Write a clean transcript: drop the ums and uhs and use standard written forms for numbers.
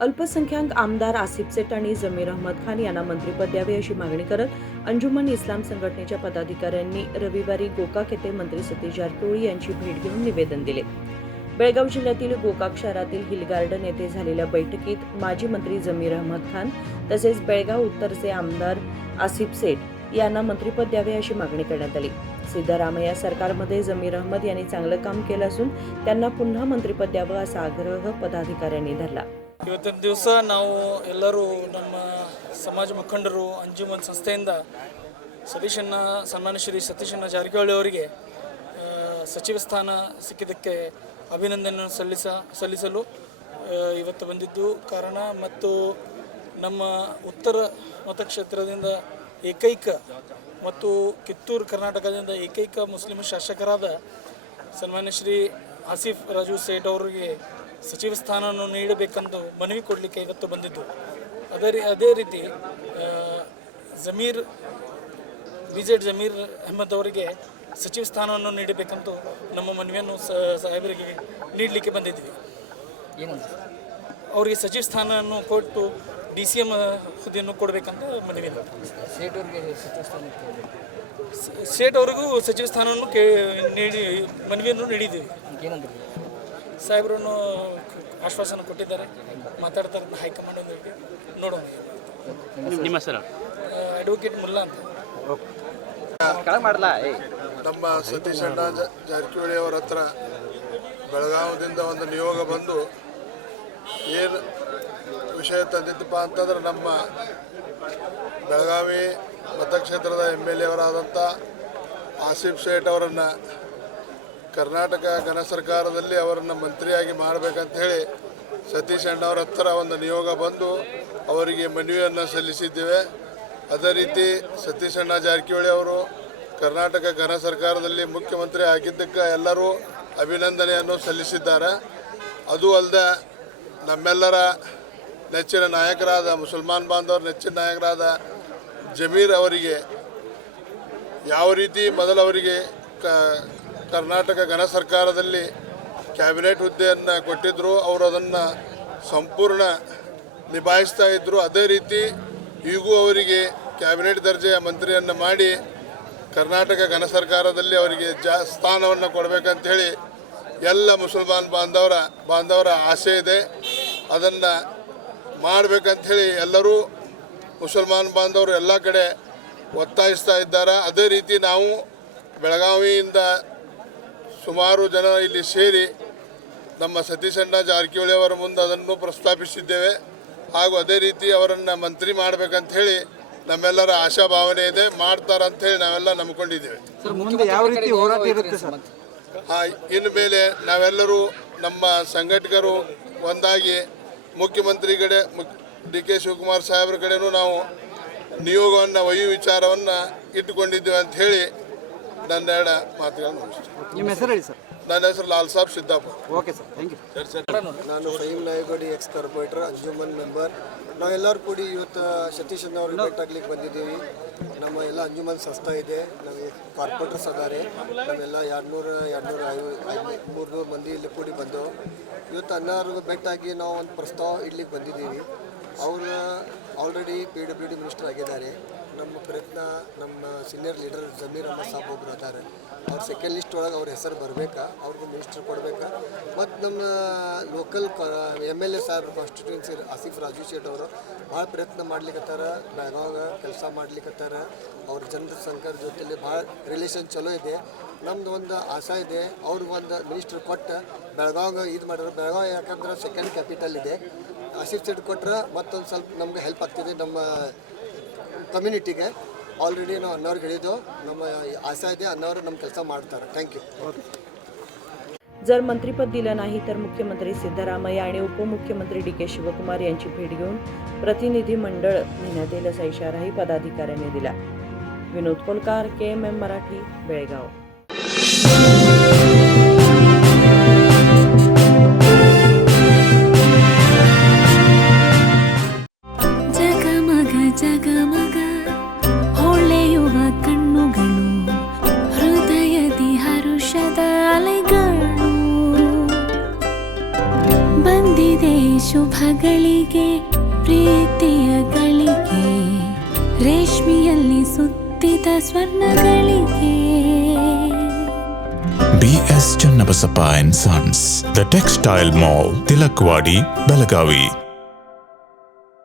अल्पसंख्याक आमदार आसिफ सेठ आणि जमीर अहमद खान यांना मंत्रिपद द्यावे अशी मागणी करत अंजुमन इस्लाम संघटनेच्या पदाधिकाऱ्यांनी रविवारी गोकाक येथे मंत्री सतीश जारकिहोळी यांची भेट घेऊन निवेदन दिले. बेळगाव जिल्ह्यातील गोकाक शहरातील हिल गार्डन येथे झालेल्या बैठकीत माजी मंत्री जमीर अहमद खान तसेच बेळगाव उत्तरचे आमदार आसिफ सेठ यांना मंत्रिपद द्यावे अशी मागणी करण्यात आली. सिद्धरामय्या सरकारमध्ये जमीर अहमद यांनी चांगलं काम केलं असून त्यांना पुन्हा मंत्रिपद द्यावं असा आग्रह पदाधिकाऱ्यांनी धरला. ಇವತ್ತಿನ ದಿವಸ ನಾವು ಎಲ್ಲರೂ ನಮ್ಮ ಸಮಾಜ ಮುಖಂಡರು ಅಂಜುಮನ್ ಸಂಸ್ಥೆಯಿಂದ ಸನ್ಮಾನ್ಯ ಶ್ರೀ ಸತೀಶಣ್ಣ ಜಾರಕಿಹೊಳಿ ಅವರಿಗೆ ಸಚಿವ ಸ್ಥಾನ ಸಿಕ್ಕಿದ್ದಕ್ಕೆ ಅಭಿನಂದನೆ ಸಲ್ಲಿಸಲು ಇವತ್ತು ಬಂದಿದ್ದು ಕಾರಣ. ಮತ್ತು ನಮ್ಮ ಉತ್ತರ ಮತಕ್ಷೇತ್ರದಿಂದ ಏಕೈಕ ಮತ್ತು ಕಿತ್ತೂರು ಕರ್ನಾಟಕದಿಂದ ಏಕೈಕ ಮುಸ್ಲಿಂ ಶಾಸಕರಾದ ಸನ್ಮಾನ್ಯ ಶ್ರೀ ಆಸಿಫ್ ರಾಜು ಸೇಠ್ ಅವರಿಗೆ ಸಚಿವ ಸ್ಥಾನವನ್ನು ನೀಡಬೇಕೆಂದು ಮನವಿ ಕೊಡಲಿಕ್ಕೆ ಇವತ್ತು ಬಂದಿದ್ದು. ಅದೇ ರೀತಿ ಜಮೀರ್ ಅಹಮದ್ ಅವರಿಗೆ ಸಚಿವ ಸ್ಥಾನವನ್ನು ನೀಡಬೇಕಂತ ನಮ್ಮ ಮನವಿಯನ್ನು ಸಾಹೇಬರಿಗೆ ನೀಡಲಿಕ್ಕೆ ಬಂದಿದ್ವಿ. ಅವರಿಗೆ ಸಚಿವ ಸ್ಥಾನವನ್ನು ಕೊಟ್ಟು DCM ಹುದ್ದೆಯನ್ನು ಕೊಡಬೇಕಂತ ಮನವಿ. ಸೇಠ್ ಅವರಿಗೂ ಸಚಿವ ಸ್ಥಾನವನ್ನು ಮನವಿಯನ್ನು ನೀಡಿದ್ದೀವಿ. ಸಾಹೇಬರನ್ನು ಆಶ್ವಾಸನೆ ಕೊಟ್ಟಿದ್ದಾರೆ, ಮಾತಾಡ್ತಾರೆ ಹೈಕಮಾಂಡ್ ಒಂದು ನೋಡೋಣ. ನಿಮ್ಮ ಹೆಸರು? ಅಡ್ವೊಕೇಟ್ ಮುಲ್ಲಾ ಅಂತ. ನಮ್ಮ ಸತೀಶ್ ಅಣ್ಣ ಜಾರಕಿಹೊಳಿ ಅವರ ಹತ್ರ ಬೆಳಗಾವದಿಂದ ಒಂದು ನಿಯೋಗ ಬಂದು ಏನು ವಿಷಯ ತಂದಿದ್ದಪ್ಪ ಅಂತಂದ್ರೆ, ನಮ್ಮ ಬೆಳಗಾವಿ ಮತಕ್ಷೇತ್ರದ MLA ಅವರಾದಂಥ ಆಸಿಫ್ ಸೇಠ್ ಅವರನ್ನು ಕರ್ನಾಟಕ ಘನ ಸರ್ಕಾರದಲ್ಲಿ ಅವರನ್ನು ಮಂತ್ರಿಯಾಗಿ ಮಾಡಬೇಕಂತ ಹೇಳಿ ಸತೀಶ್ ಅಣ್ಣ ಅವರ ಹತ್ರ ಒಂದು ನಿಯೋಗ ಬಂದು ಅವರಿಗೆ ಮನವಿಯನ್ನು ಸಲ್ಲಿಸಿದ್ದೇವೆ. ಅದೇ ರೀತಿ ಸತೀಶ್ ಅಣ್ಣ ಜಾರಕಿಹೊಳಿ ಅವರು ಕರ್ನಾಟಕ ಘನ ಸರ್ಕಾರದಲ್ಲಿ ಮುಖ್ಯಮಂತ್ರಿ ಆಗಿದ್ದಕ್ಕೆ ಎಲ್ಲರೂ ಅಭಿನಂದನೆಯನ್ನು ಸಲ್ಲಿಸಿದ್ದಾರೆ. ಅದು ಅಲ್ಲದೆ ನಮ್ಮೆಲ್ಲರ ನೆಚ್ಚಿನ ನಾಯಕರಾದ ಮುಸಲ್ಮಾನ್ ಬಾಂಧವರ ನೆಚ್ಚಿನ ನಾಯಕರಾದ ಜಮೀರ್ ಅವರಿಗೆ ಯಾವ ರೀತಿ ಮೊದಲವರಿಗೆ ಕರ್ನಾಟಕ ಘನ ಸರ್ಕಾರದಲ್ಲಿ ಕ್ಯಾಬಿನೆಟ್ ಹುದ್ದೆಯನ್ನು ಕೊಟ್ಟಿದ್ದರು, ಅವರು ಅದನ್ನು ಸಂಪೂರ್ಣ ನಿಭಾಯಿಸ್ತಾ ಇದ್ದರು. ಅದೇ ರೀತಿ ಈಗೂ ಅವರಿಗೆ ಕ್ಯಾಬಿನೆಟ್ ದರ್ಜೆಯ ಮಂತ್ರಿಯನ್ನು ಮಾಡಿ ಕರ್ನಾಟಕ ಘನ ಸರ್ಕಾರದಲ್ಲಿ ಅವರಿಗೆ ಸ್ಥಾನವನ್ನು ಕೊಡಬೇಕಂಥೇಳಿ ಎಲ್ಲ ಮುಸಲ್ಮಾನ್ ಬಾಂಧವರ ಆಸೆ ಇದೆ. ಅದನ್ನು ಮಾಡಬೇಕಂಥೇಳಿ ಎಲ್ಲರೂ ಮುಸಲ್ಮಾನ್ ಬಾಂಧವರು ಎಲ್ಲ ಕಡೆ ಒತ್ತಾಯಿಸ್ತಾ ಇದ್ದಾರೆ. ಅದೇ ರೀತಿ ನಾವು ಬೆಳಗಾವಿಯಿಂದ ಸುಮಾರು ಜನ ಇಲ್ಲಿ ಸೇರಿ ನಮ್ಮ ಸತೀಶ್ ಅಣ್ಣ ಜಾರಕಿಹೊಳಿ ಅವರ ಮುಂದೆ ಅದನ್ನು ಪ್ರಸ್ತಾಪಿಸಿದ್ದೇವೆ. ಹಾಗೂ ಅದೇ ರೀತಿ ಅವರನ್ನು ಮಂತ್ರಿ ಮಾಡಬೇಕಂಥೇಳಿ ನಮ್ಮೆಲ್ಲರ ಆಶಾಭಾವನೆ ಇದೆ. ಮಾಡ್ತಾರಂಥೇಳಿ ನಾವೆಲ್ಲ ನಂಬ್ಕೊಂಡಿದ್ದೇವೆ. ಇನ್ನು ಮೇಲೆ ನಾವೆಲ್ಲರೂ ನಮ್ಮ ಸಂಘಟಕರು ಒಂದಾಗಿ ಮುಖ್ಯಮಂತ್ರಿ ಕಡೆ DK ಶಿವಕುಮಾರ್ ಸಾಹೇಬ್ರ ಕಡೆನೂ ನಾವು ನಿಯೋಗವನ್ನು ಒಯ್ಯುವ ವಿಚಾರವನ್ನು ಇಟ್ಟುಕೊಂಡಿದ್ದೇವೆ ಅಂತ ಹೇಳಿ ನನ್ನ ಎರಡು ಮಾತುಗಳನ್ನು ಮುಗಿಸ್ತೀನಿ. ನಿಮ್ಮ ಹೆಸರು ಹೇಳಿ ಸರ್? ನನ್ನ ಹೆಸರು Lal Sab Siddapura. Okay sir, thank you. ನಾನು Faheem Nayagodi ex corporator Anjuman member. ನಾವೆಲ್ಲರೂ ಕೂಡಿ ಇವತ್ತು ಸತೀಶ್ ಅಣ್ಣ ಅವ್ರಿಗೆ ಭೇಟಾಗ್ಲಿಕ್ಕೆ ಬಂದಿದ್ದೀವಿ. ನಮ್ಮ ಎಲ್ಲ ಅಂಜುಮನ್ ಸಂಸ್ಥೆ ಇದೆ, ನಮಗೆ ಕಾರ್ಪೊರೇಟರ್ಸ್ ಅದಾರೆ. ನಾವೆಲ್ಲ 200-300 ಮಂದಿ ಇಲ್ಲಿ ಕೂಡಿ ಬಂದೆವು. ಇವತ್ತು ಅಣ್ಣವ್ರಿಗೆ ಭೇಟಾಗಿ ನಾವು ಒಂದು ಪ್ರಸ್ತಾವ ಇಡ್ಲಿಕ್ಕೆ ಬಂದಿದ್ದೀವಿ. ಅವರು ಆಲ್ರೆಡಿ PWD ಮಿನಿಸ್ಟರ್ ಆಗಿದ್ದಾರೆ. ನಮ್ಮ ಪ್ರಯತ್ನ ನಮ್ಮ ಸೀನಿಯರ್ ಲೀಡರ್ ಜಮೀರ್ ಅಹಮದ್ ಸಾಬ್ ಒಬ್ಬರು ಅದಾರೆ. ಅವ್ರ ಸೆಕೆಂಡ್ ಲಿಸ್ಟ್ ಒಳಗೆ ಅವ್ರ ಹೆಸರು ಬರಬೇಕಾ, ಅವ್ರಿಗೆ ಮಿನಿಸ್ಟರ್ ಕೊಡಬೇಕಾ. ಮತ್ತು ನಮ್ಮ ಲೋಕಲ್ MLA ಸಾಹೇಬ್ರು ಕಾನ್ಸ್ಟಿಟ್ಯೂನ್ಸಿ ಆಸಿಫ್ ರಾಜು ಸೇಠ್ ಅವರು ಭಾಳ ಪ್ರಯತ್ನ ಮಾಡ್ಲಿಕ್ಕತ್ತಾರ, ಬೆಳಗಾವಾಗ ಕೆಲಸ ಮಾಡ್ಲಿಕ್ಕತ್ತಾರ. ಅವ್ರ ಜನರ ಸಂಘದ ಜೊತೆಲಿ ಭಾಳ ರಿಲೇಷನ್ ಚಲೋ ಇದೆ. ನಮ್ದು ಒಂದು ಆಸೆ ಇದೆ, ಅವ್ರಿಗೆ ಒಂದು ಮಿನಿಸ್ಟರ್ ಕೊಟ್ಟು ಬೆಳಗಾವಾಗ ಇದು ಮಾಡಿದ್ರೆ, ಬೆಳಗಾವಿ ಯಾಕಂದ್ರೆ ಸೆಕೆಂಡ್ ಕ್ಯಾಪಿಟಲ್ ಇದೆ. ಆಸಿಫ್ ಸೇಠ್ ಕೊಟ್ಟರೆ ಮತ್ತೊಂದು ಸ್ವಲ್ಪ ನಮಗೆ ಹೆಲ್ಪ್ ಆಗ್ತಿದೆ ನಮ್ಮ ಕಮ್ಯುನಿಟಿಗೆ. ऑलरेडी ನಾವು ಅನ್ನೋರ್ಗೆ ಹೇಳಿದ್ದು, ನಮ್ಮ आशा ಇದೆ ಅನ್ನೋರು ನಮ್ಮ ಕೆಲಸ ಮಾಡ್ತಾರೆ. Thank you. जर मंत्रिपद दिलं नाही तर मुख्यमंत्री सिद्धरामय्या आणि उपमुख्यमंत्री DK शिवकुमार यांची भेट घेऊन प्रतिनिधी मंडळ नेण्यात येईल असा इशाराही पदाधिकाऱ्यांनी दिला. विनोद कोलकार, KMM मराठी, बेळगाव. ಶುಭಗಳಿಗೆ ಗಳಿಗೆ ಪ್ರೀತಿಯ ಗಳಿಗೆ ರೇಷ್ಮೆಯಲ್ಲಿ ಸುತ್ತಿದ ಸ್ವರ್ಣಗಳಿಗೆ BS Channabasappa and Sons, The Textile Mall, Tilakwadi, Belagavi.